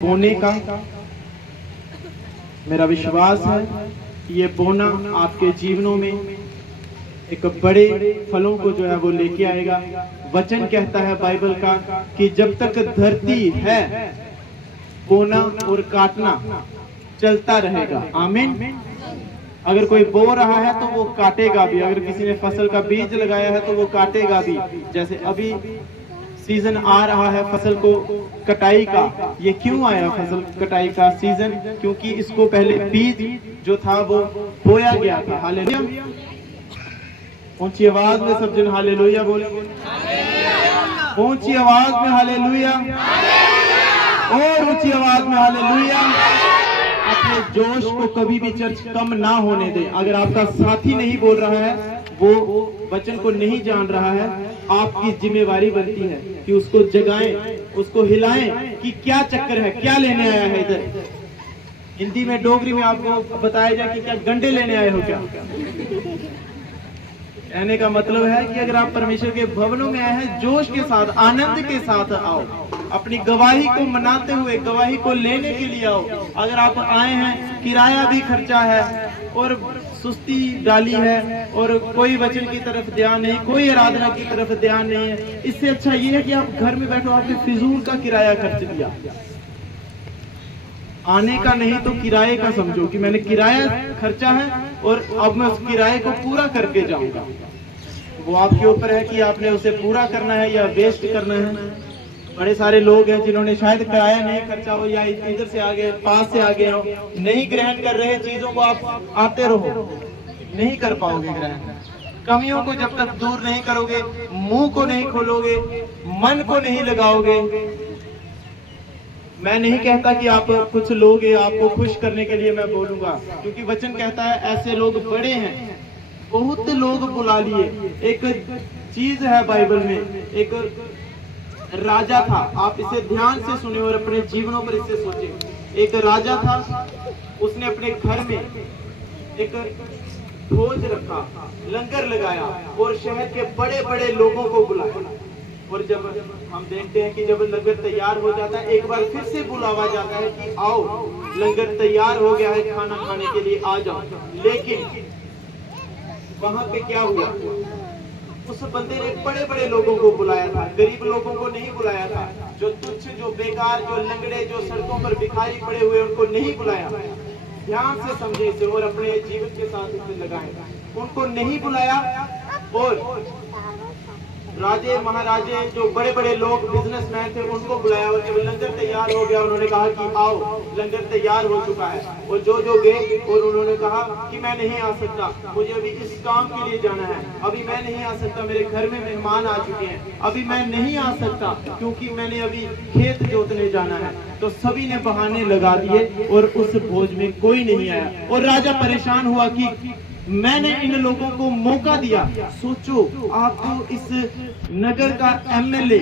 बोने का मेरा विश्वास है कि ये बोना आपके जीवनों में एक बड़े फलों को जो है वो लेके आएगा। वचन कहता है बाइबल का कि जब तक धरती है बोना और काटना चलता रहेगा। आमीन। अगर कोई बो रहा है तो वो काटेगा भी, अगर किसी ने फसल का बीज लगाया है तो वो काटेगा भी। जैसे अभी सीजन आ रहा है फसल को कटाई का। ये क्यों आया फसल कटाई का सीजन? क्योंकि इसको पहले बीज जो था वो बोया गया था। हालेलुया। ऊंची आवाज में सब जन हालेलुया बोले। ऊंची आवाज में हालेलुया, और ऊंची आवाज में हालेलुया। अपने जोश को कभी भी चर्च कम ना होने दें। अगर आपका साथी नहीं बोल रहा है, वो वचन को नहीं जान रहा है, आपकी जिम्मेवारी बनती है कि उसको जगाएं, उसको हिलाएं कि क्या चक्कर है, क्या लेने आया है इधर। हिंदी में डोगरी में आपको बताया जाए कि क्या गंडे लेने आए हो क्या। कहने का मतलब है कि अगर आप परमेश्वर के भवनों में आए हैं, जोश के साथ आनंद के साथ आओ, अपनी गवाही को मनाते हुए गवाही को लेने के लिए आओ। अगर आप आए हैं, किराया भी खर्चा है और सुस्ती डाली है और कोई वचन की तरफ ध्यान नहीं, कोई आराधना की तरफ ध्यान नहीं है, इससे अच्छा ये है कि आप घर में बैठो, आपने फिजूल का किराया खर्च दिया। आने का नहीं तो किराए का समझो कि मैंने किराया खर्चा है और अब मैं उस किराए को पूरा करके जाऊंगा। वो आपके ऊपर है कि आपने उसे पूरा करना है या वेस्ट करना है। बड़े सारे लोग हैं जिन्होंने शायद किराया नहीं खर्चा हो या इधर से आगे पास से आगे हो, नहीं ग्रहण कर रहे चीजों को। आप आते रहो, नहीं कर पाओगे ग्रहण। कमियों को जब तक दूर नहीं करोगे, मुंह को नहीं खोलोगे, मन को नहीं लगाओगे। मैं नहीं कहता कि आप कुछ लोग आपको खुश करने के लिए मैं बोलूंगा, क्योंकि वचन कहता है ऐसे लोग बड़े हैं, बहुत लोग बुला लिए। एक चीज है बाइबल में, एक राजा था। आप इसे ध्यान से सुने और अपने जीवनों पर इसे सोचे। एक राजा था, उसने अपने घर में एक भोज रखा, लंगर लगाया और शहर के बड़े बड़े लोगों को बुलाया। और जब हम देखते हैं कि जब लंगर तैयार हो जाता है, एक बार फिर से बुलावा जाता है कि आओ लंगर तैयार हो गया है, खाना खाने के लिए आ जाओ। लेकिन वहां पे क्या हुआ? उस बंदे ने बड़े बड़े लोगों को बुलाया था, गरीब लोगों को नहीं बुलाया था। जो तुच्छ, जो बेकार, जो लंगड़े, जो सड़कों पर भिखारी पड़े हुए, उनको नहीं बुलाया। ध्यान से समझे इसे और अपने जीवन के साथ इसे लगाएं। उनको नहीं बुलाया और राजे महाराजे जो बड़े बड़े लोग बिजनेसमैन थे उनको बुलाया। और जब लंगर तैयार हो गया, उन्होंने कहा कि आओ लंगर तैयार हो चुका है। और जो गए और उन्होंने कहा कि मैं नहीं आ सकता, मुझे अभी इस काम के लिए जाना है, अभी मैं नहीं आ सकता, मेरे घर में मेहमान आ चुके हैं, अभी मैं नहीं आ सकता क्योंकि मैंने अभी खेत जोतने जाना है। तो सभी ने बहाने लगा दिए और उस भोज में कोई नहीं आया। और राजा परेशान हुआ कि मैंने इन लोगों को मौका दिया। सोचो, आपको इस नगर का एमएलए,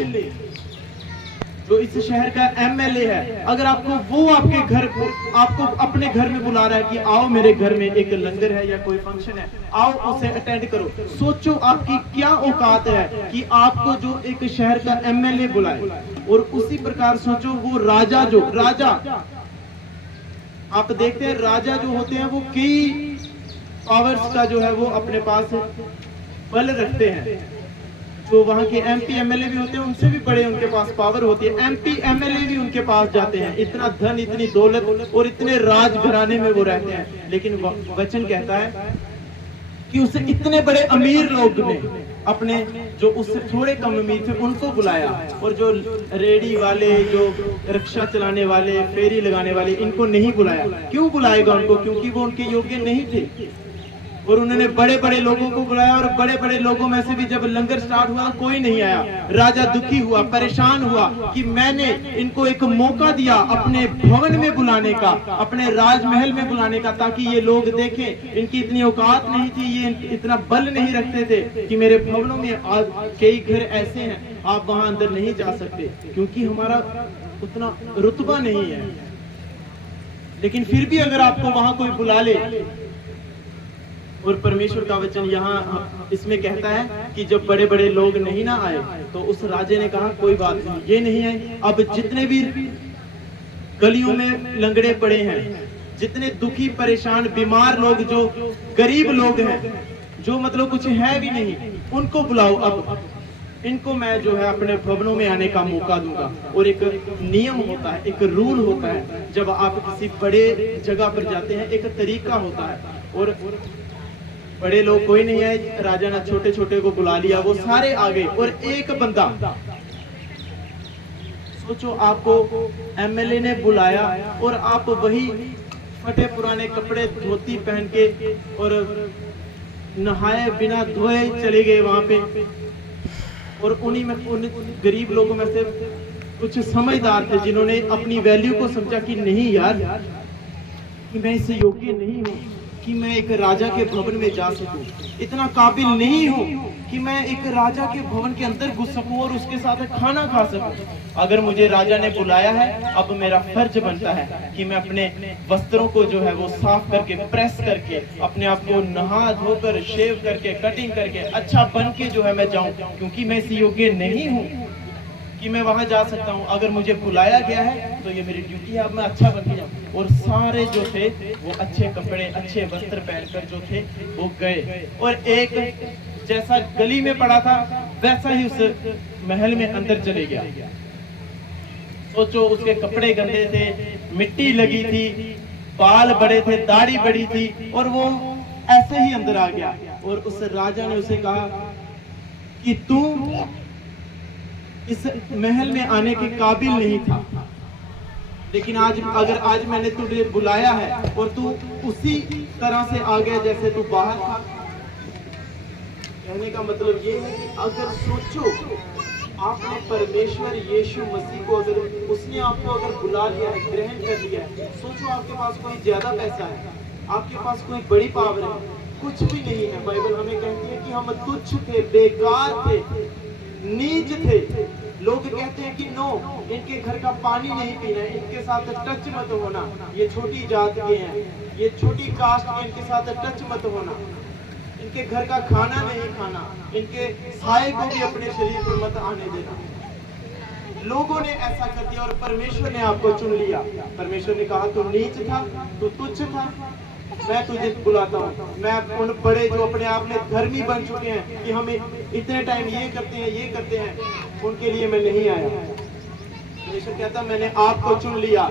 जो इस शहर का एमएलए है, अगर आपको वो आपके घर को, आपको अपने घर में बुला रहा है कि आओ मेरे घर में एक लंगर है या कोई फंक्शन है, आओ उसे अटेंड करो। सोचो आपकी क्या औकात है कि आपको जो एक शहर का एमएलए बुलाए। और उसी प्रकार सोचो वो राजा, जो राजा, आप देखते हैं राजा जो होते हैं वो कई पावर्स का जो है वो अपने पास बल रखते हैं। तो वहाँ के एमपी एमएलए भी होते हैं, उनसे भी बड़े उनके पास पावर होती है। एमपी एमएलए भी उनके पास जाते हैं, इतना धन, इतनी दौलत और इतने राज घराने में वो रहते हैं। लेकिन वचन कहता है कि उसे इतने बड़े अमीर लोग ने अपने जो उससे थोड़े कम अमीर थे उनको बुलाया। और जो रेडी वाले, जो रिक्शा चलाने वाले, फेरी लगाने वाले, इनको नहीं बुलाया। क्यों बुलाएगा उनको? क्योंकि वो उनके योग्य नहीं थे। और उन्होंने बड़े बड़े लोगों को बुलाया और बड़े बड़े लोगों में से भी जब लंगर स्टार्ट हुआ कोई नहीं आया। राजा दुखी हुआ, परेशान हुआ कि मैंने इनको एक मौका दिया अपने भवन में बुलाने का, अपने राजमहल में बुलाने का, ताकि ये लोग देखें। इनकी इतनी औकात नहीं थी, ये इतना बल नहीं रखते थे कि मेरे भवनों में कई घर ऐसे हैं आप वहां अंदर नहीं जा सकते क्योंकि हमारा उतना रुतबा नहीं है। लेकिन फिर भी अगर आपको वहां कोई बुला ले, और परमेश्वर का वचन यहाँ इसमें कहता है कि जब बड़े बड़े लोग नहीं ना आए तो उस राजे ने कहा कोई बात नहीं, ये नहीं आए, अब जितने भी गलियों में लंगड़े पड़े हैं, जितने दुखी परेशान बीमार लोग, जो गरीब लोग हैं, जो मतलब कुछ है भी नहीं, उनको बुलाओ। अब इनको मैं जो है अपने भवनों में आने का मौका दूंगा। और एक नियम होता है, एक रूल होता है, जब आप किसी बड़े जगह पर जाते हैं एक तरीका होता है। और बड़े लोग कोई नहीं है, राजा ने छोटे छोटे को बुला लिया, वो सारे आ गए। और एक बंदा, सोचो आपको एमएलए ने बुलाया और आप वही फटे पुराने कपड़े धोती पहन के और नहाए बिना धोए चले गए वहां पे। और उन्हीं में उन गरीब लोगों में से कुछ समझदार थे जिन्होंने अपनी वैल्यू को समझा कि नहीं यार, कि मैं इससे योग्य नहीं हूँ कि मैं एक राजा के भवन में जा सकूं, इतना काबिल नहीं हूँ कि मैं एक राजा के भवन के अंदर घुस सकूं और उसके साथ खाना खा सकूं। अगर मुझे राजा ने बुलाया है, अब मेरा फर्ज बनता है कि मैं अपने वस्त्रों को जो है वो साफ करके, प्रेस करके, अपने आप को नहा धोकर, शेव करके, कटिंग करके अच्छा बन के जो है मैं जाऊं, क्योंकि मैं इस योग्य नहीं हूँ कि मैं वहां जा सकता हूं। अगर मुझे बुलाया गया है तो ये मेरी ड्यूटी है, अब मैं अच्छा बन के जाऊं। और सारे जो थे वो अच्छे कपड़े, अच्छे वस्त्र पहनकर जो थे वो गए। और एक जैसा गली में पड़ा था वैसा ही उस महल में अंदर चले गया। सोचो, उसके कपड़े गंदे थे, मिट्टी लगी थी, बाल बड़े थे, दाढ़ी बड़ी थी, और वो ऐसे ही अंदर आ गया। और उस राजा ने उसे कहा कि तू इस महल में आने के काबिल नहीं था, लेकिन आज मैंने तुझे बुलाया है और तू उसी तरह से आ गया जैसे तू बाहर था। कहने का मतलब ये है कि अगर सोचो, आपने परमेश्वर यीशु मसीह को, अगर उसने आपको अगर बुला लिया है, ग्रहण कर लिया है, सोचो आपके पास कोई ज्यादा पैसा है, आपके पास कोई बड़ी पावर है, कुछ भी नहीं है। बाइबल हमें कहती है कि हम तुच्छ थे, बेकार थे, नीच थे। लोग कहते हैं कि नो, इनके घर का पानी नहीं पीना है, इनके साथ टच मत होना, ये छोटी जात के हैं, ये छोटी कास्ट के, इनके साथ टच मत होना, इनके घर का खाना नहीं खाना, इनके साए को भी अपने शरीर पर मत आने देना। लोगों ने ऐसा कर दिया और परमेश्वर ने आपको चुन लिया। परमेश्वर ने कहा तू नीच था, तू तुच्छ था, मैं तुझे बुलाता हूँ। मैं उन बड़े जो अपने आप में धर्मी बन चुके हैं कि हम इतने टाइम ये करते हैं, ये करते हैं, उनके लिए मैं नहीं आया। परमेश्वर कहता मैंने आपको चुन लिया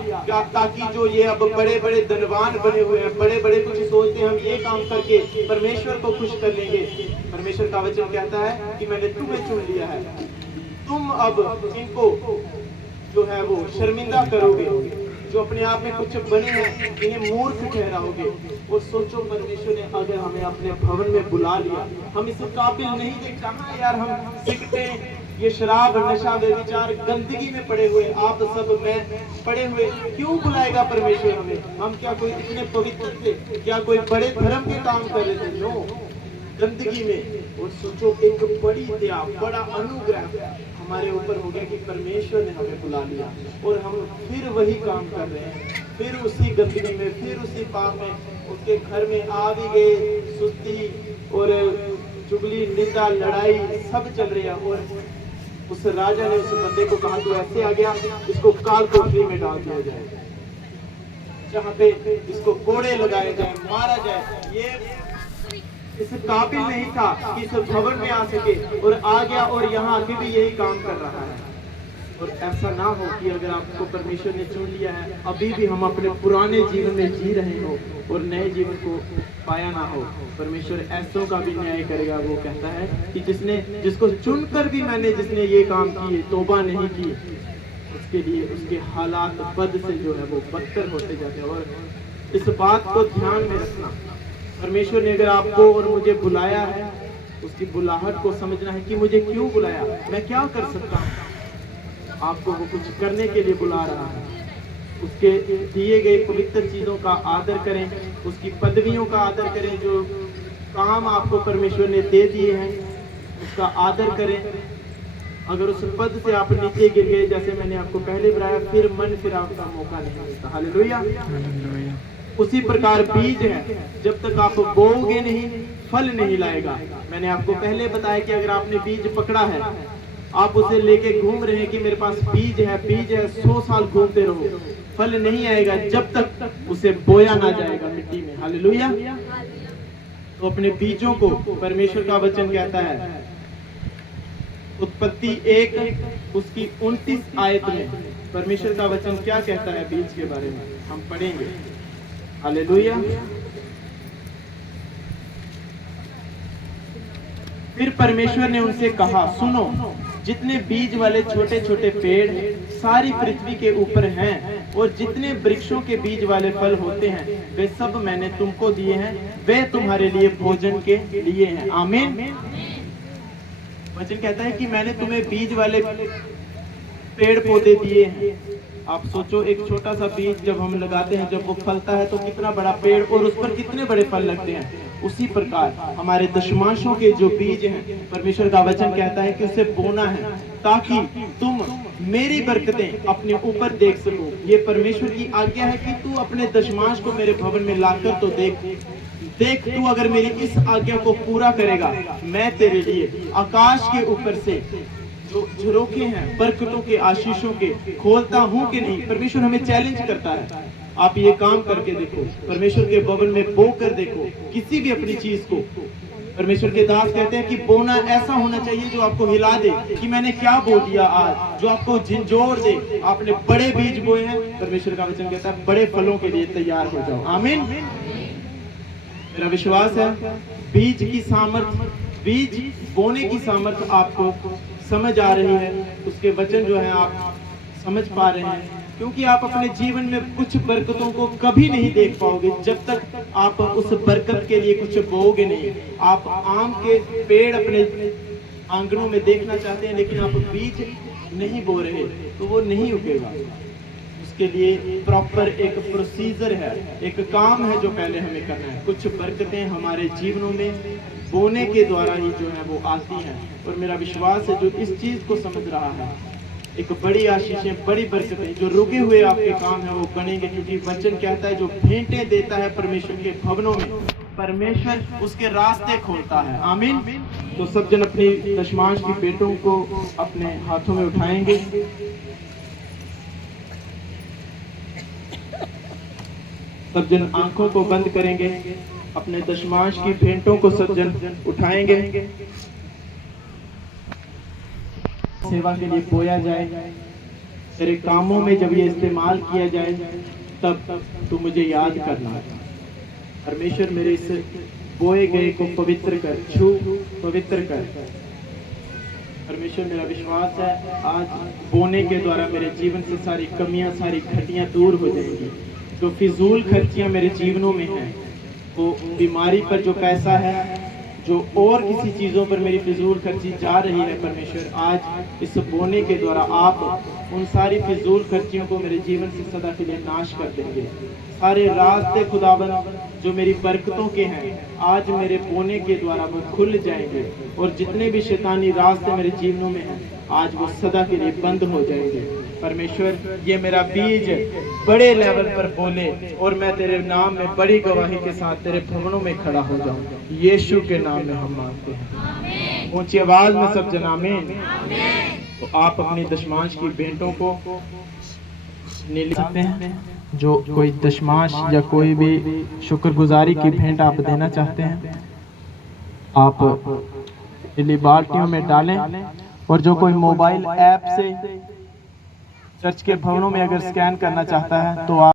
ताकि जो ये अब बड़े बड़े धनवान बने हुए हैं, बड़े बड़े कुछ सोचते हैं हम ये काम करके परमेश्वर को खुश कर लेंगे। परमेश्वर का वचन कहता है कि मैंने तुम्हें चुन लिया है, तुम अब इनको जो है वो शर्मिंदा करोगे, जो अपने आप में कुछ बने हैं इन्हें मूर्ख ठहराओगे। और सोचो, परमेश्वर ने अगर हमें अपने भवन में बुला लिया, हम इस काबिल नहीं थे, कहाँ यार हम सिगरेटें, ये शराब, नशा, व्यभिचार, गंदगी में पड़े हुए, आप सब में पड़े हुए, क्यों बुलाएगा परमेश्वर हमें? हम क्या कोई इतने पवित्र थे? क्या कोई बड़े धर्म के काम कर रहे थे? नो, गंदगी में। और सोचो, एक बड़ी दया, बड़ा अनुग्रह हमारे ऊपर हो गया कि परमेश्वर ने हमें बुला लिया और हम फिर वही काम कर रहे हैं, फिर उसी गंदगी में, फिर उसी पाप में। उसके घर में आ भी गए, सुस्ती और चुगली, निंदा, लड़ाई सब चल रही है। और उस राजा ने उस बंदे को कहा तू ऐसे आ गया, इसको काल कोठरी में डाल दिया जाए, जहाँ पे इसको कोड़े लगाए जाए, मारा जाए। ये इस काबिल नहीं था कि इस भवन में आ सके और आ गया और यहाँ आके भी यही काम कर रहा है। और ऐसा ना हो कि अगर आपको परमेश्वर ने चुन लिया है, अभी भी हम अपने पुराने जीवन में जी रहे हो और नए जीवन को पाया ना हो। परमेश्वर ऐसों का भी न्याय करेगा। वो कहता है कि जिसको चुनकर भी जिसने ये काम किए, तौबा नहीं की, उसके लिए उसके हालात बद से जो है वो बदतर होते जाते हैं। और इस बात को ध्यान में रखना, परमेश्वर ने अगर आपको और मुझे बुलाया है, उसकी बुलाहट को समझना है कि मुझे क्यों बुलाया, मैं क्या कर सकता हूँ। आपको वो कुछ करने के लिए बुला रहा है। उसके दिए गए पवित्र चीजों का आदर करें, उसकी पदवियों का आदर करें, जो काम आपको परमेश्वर ने दे दिए हैं उसका आदर करें। अगर उस पद से आप नीचे गिर गए, जैसे मैंने आपको पहले बताया, फिर मन फिराव का मौका नहीं मिलता। हालेलुया। उसी प्रकार बीज है, जब तक आप बोओगे नहीं, फल नहीं लाएगा। मैंने आपको पहले बताया कि अगर आपने बीज पकड़ा है, आप उसे लेके घूम रहे हैं कि मेरे पास बीज है 100 साल घूमते रहो, फल नहीं आएगा जब तक उसे बोया ना जाएगा मिट्टी में। हालेलुया। तो अपने बीजों को परमेश्वर का वचन कहता है उत्पत्ति 1 उसकी 29 आयत में परमेश्वर का वचन क्या कहता है बीज के बारे में, हम पढ़ेंगे। हालेलुया। फिर परमेश्वर ने उनसे कहा, सुनो, जितने बीज वाले छोटे छोटे पेड़ सारी पृथ्वी के ऊपर हैं और जितने वृक्षों के बीज वाले फल होते हैं वे सब मैंने तुमको दिए हैं, वे तुम्हारे लिए भोजन के लिए हैं। आमीन। वचन कहता है कि मैंने तुम्हें बीज वाले पेड़ पौधे दिए हैं। आप सोचो, एक छोटा सा बीज जब हम लगाते हैं, जब वो फलता है तो कितना बड़ा पेड़ और उस पर कितने बड़े फल लगते हैं। उसी प्रकार हमारे दशमांशों के जो बीज हैं, परमेश्वर का वचन कहता है कि उसे बोना है ताकि तुम मेरी बरकतें अपने ऊपर देख सको। ये परमेश्वर की आज्ञा है कि तू अपने दशमांश को मेरे भवन में लाकर तो देख तू अगर मेरी इस आज्ञा को पूरा करेगा, मैं तेरे लिए आकाश के ऊपर से जो झरोखे हैं बरकतों के आशीषों के खोलता हूं कि नहीं। परमेश्वर हमें चैलेंज करता है, आप ये काम करके देखो, परमेश्वर के भवन में बो कर देखो किसी भी अपनी चीज को। परमेश्वर के दास कहते हैं कि बोना ऐसा होना चाहिए जो आपको हिला दे कि मैंने क्या बो दिया आज, जो आपको झिंझोर दे। आपने बड़े बीज बोए हैं, परमेश्वर का वचन कहता है बड़े फलों के लिए तैयार हो जाओ। आमीन। मेरा विश्वास है बीज की सामर्थ, बीज बोने की सामर्थ आपको समझ आ रही है, उसके वचन जो है आप समझ पा रहे हैं, क्योंकि आप अपने जीवन में कुछ बरकतों को कभी नहीं देख पाओगे जब तक आप उस बरकत के लिए कुछ बोओगे नहीं। आप आम के पेड़ अपने आंगनों में देखना चाहते हैं, लेकिन आप बीज नहीं बो रहे तो वो नहीं उगेगा। उसके लिए प्रॉपर एक प्रोसीजर है, एक काम है जो पहले हमें करना है। कुछ बरकतें हमारे जीवनों में बोने के द्वारा ही जो है वो आती हैं, और मेरा विश्वास है जो इस चीज को समझ रहा है, एक बड़ी आशीषें, बड़ी बरकतें, जो रुके हुए आपके काम है वो बनेंगे। क्योंकि वचन कहता है जो भेंटें देता है परमेश्वर के भवनों में, परमेश्वर उसके रास्ते खोलता है। आमीन। तो सब जन अपनी दशमांश की पेटों को अपने हाथों में उठाएंगे, सब जन आंखों को बंद करेंगे, अपने दशमांश की भेंटों को सब जन उठाएंगे। सेवा के लिए बोया जाए, तेरे कामों में जब ये इस्तेमाल किया जाए तब तू मुझे याद करना। परमेश्वर मेरे इस बोए गए को पवित्र कर, छू पवित्र कर। परमेश्वर मेरा विश्वास है आज बोने के द्वारा मेरे जीवन से सारी कमियां, सारी घटियां दूर हो जाएंगी। जो फिजूल खर्चियां मेरे जीवनों में हैं, वो बीमारी पर जो पैसा है, जो और किसी चीज़ों पर मेरी फिजूल खर्ची जा रही है, परमेश्वर आज इस बोने के द्वारा आप उन सारी फिजूल खर्चियों को मेरे जीवन से सदा के लिए नाश कर देंगे। सारे रास्ते खुदाबंद जो मेरी बरकतों के हैं आज मेरे बोने के द्वारा वो खुल जाएंगे, और जितने भी शैतानी रास्ते मेरे जीवनों में हैं आज वो सदा के लिए बंद हो जाएंगे। परमेश्वर ये मेरा बीज बड़े लेवल पर बोले और मैं तेरे नाम में बड़ी गवाही के साथ तेरे भवनों में खड़ा हो जाऊं। यीशु के नाम में हम मांगते हैं, ऊंची आवाज में सब जन आमीन। तो आप अपनी दशमांश की भेंटों को ले सकते हैं। जो कोई दशमांश या कोई भी शुक्रगुजारी की भेंट आप देना चाहते हैं, आप नीली बाल्टियों में डालें। और जो कोई मोबाइल ऐप से चर्च के भवनों में अगर स्कैन करना चाहता है तो आप